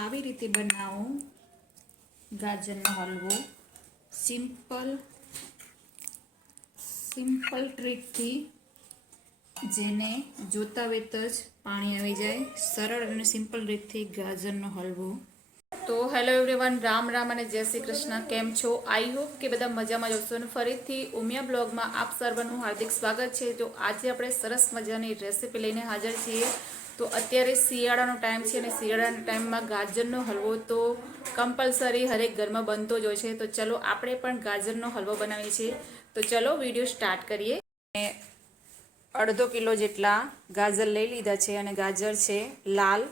આવી રીતે બનાવો ગાજરનો હલવો સિમ્પલ ટ્રીકથી, જેને જોતા વેત જ પાણી આવી જાય. સરળ અને સિમ્પલ રીતથી ગાજરનો હલવો. તો હેલો એવરીવન, રામ રામ અને જય શ્રી કૃષ્ણ. કેમ છો? આઈ હોપ કે બધા મજામાં જ હશો. અને ફરીથી ઉમિયા બ્લોગમાં આપ સર્વનું હાર્દિક સ્વાગત છે. તો આજે આપણે સરસ મજાની રેસીપી લઈને હાજર છીએ. તો અત્યારે શિયાળાનો ટાઈમ છે અને શિયાળાના ટાઈમમાં ગાજરનો હલવો તો કમ્પલસરી હરેક ઘરમાં બનતો જ હોય છે. તો ચલો આપણે પણ ગાજરનો હલવો બનાવીએ છીએ. તો ચલો વિડીયો સ્ટાર્ટ કરીએ. અડધો કિલો જેટલા ગાજર લઈ લીધા છે અને ગાજર છે લાલ.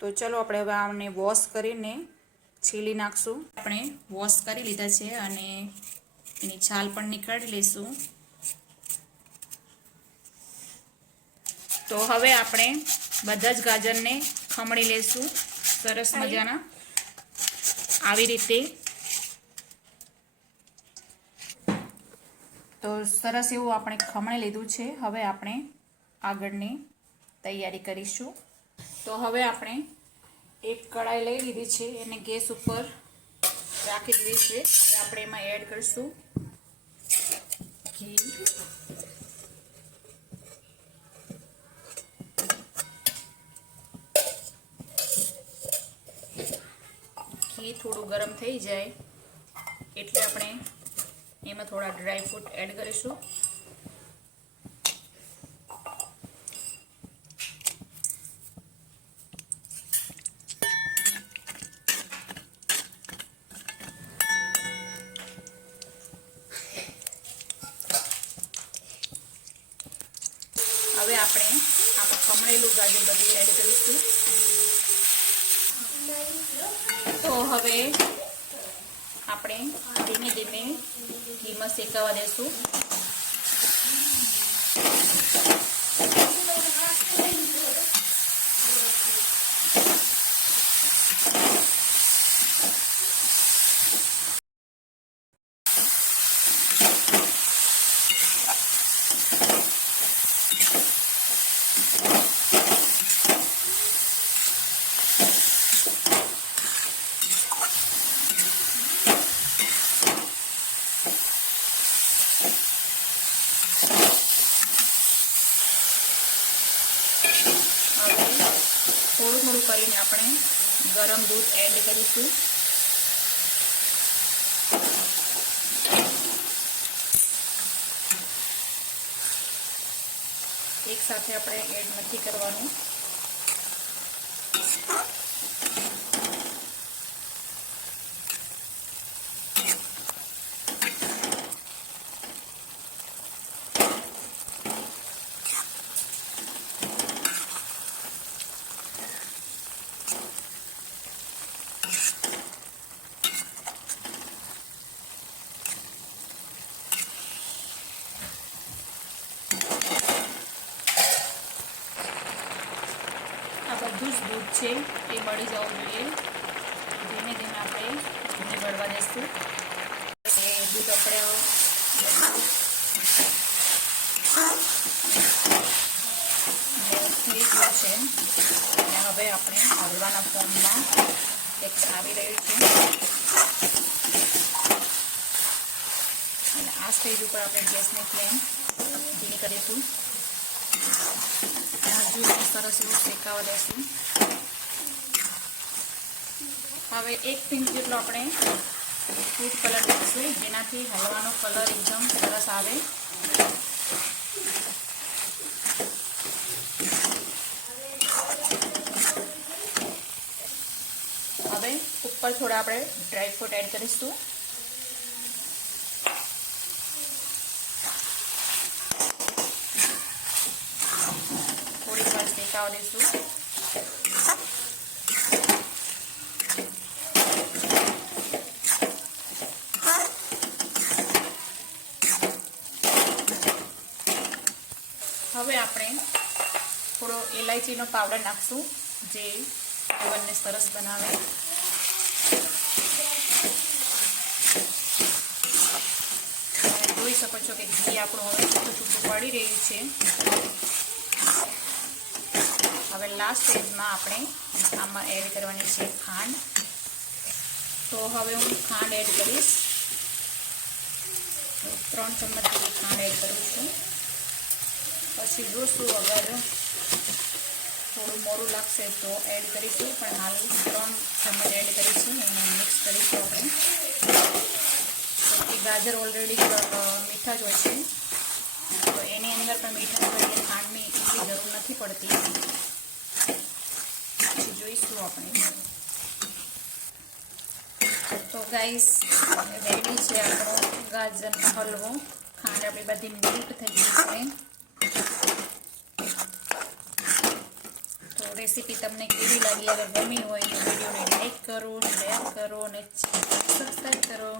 તો ચલો આપણે હવે આને વોશ કરીને છીલી નાખશું. આપણે વોશ કરી લીધા છે અને એની છાલ પણ નીકાળી લઈશું. તો હવે આપણે બધા જ ગાજરને ખમણી લઈશું સરસ મજાના આવી રીતે. તો સરસ એવું આપણે ખમણી લીધું છે. હવે આપણે આગળની તૈયારી કરીશું. તો હવે આપણે એક કઢાઈ લઈ લીધી છે, એને ગેસ ઉપર રાખી દીધી છે. હવે આપણે એમાં એડ કરીશું ઘી. ઘી થોડું ગરમ થઈ જાય એટલે આપણે એમાં થોડા ડ્રાયફ્રૂટ એડ કરીશું. હવે આપણે આમાં ખમણેલું ગાજર બધું એડ કરીશું. તો હવે આપણે ધીમે ધીમે ઘીમાં શેકાવા દેશું. થોડું થોડું કરીને આપણે ગરમ દૂધ એડ કરીશું. એક સાથે આપણે એડ નથી કરવાનું. બધું જ દૂધ છે એ બળી જવું જોઈએ. ધીમે ધીમે આપણે એને બળવા દઈશું. એ દૂધ આપણે થઈ ગયું છે અને હવે આપણે હલવાના ફોર્મમાં એક આવી રહ્યું છે. અને આ સ્ટેજ ઉપર આપણે ગેસની ફ્લેમ ધીમી કરીશું. હજુ સરસ એવું શેકાવા દેશું. હવે 1 પિંચ જેટલો આપણે ફૂડ કલર દઈશું, જેનાથી હલવાનો કલર એકદમ સરસ આવે. હવે ઉપર થોડા આપણે ડ્રાયફ્રૂટ એડ કરીશું. શેકાવા દઈશું. હવે આપણે થોડો ઇલાયચીનો પાવડર નાખશું, જે ફ્લેવરને સરસ બનાવે. જોઈ શકો છો કે ઘી આપણું હવે છૂટું છૂટું પડી રહ્યું છે. હવે લાસ્ટ સ્ટેજમાં આપણે આમાં એડ કરવાની છે ખાંડ. તો હવે હું ખાંડ એડ કરીશ. 3 ચમચ જેટલી ખાંડ એડ કરું છું. પછી જોશું અગર થોડું મોરું લાગશે તો એડ કરીશું, પણ હાલ 3 ચમચ એડ કરીશું. એને મિક્સ કરીશું આપણે. તો ગાજર ઓલરેડી મીઠા જ હોય છે, તો એની અંદર પણ મીઠા હોય એટલે ખાંડની એટલી જરૂર નથી પડતી. પછી જોઈશું આપણે. તો ગાઈસ રેડી છે આપણો ગાજરનો હલવો. ખાંડ આપણી બધી મિક્સ થઈ ગઈ છે. તો રેસીપી તમને કેવી લાગી? અગર ગમી હોય તો વિડીયોને લાઈક કરો, શેર કરો અને સબસ્ક્રાઈબ કરો.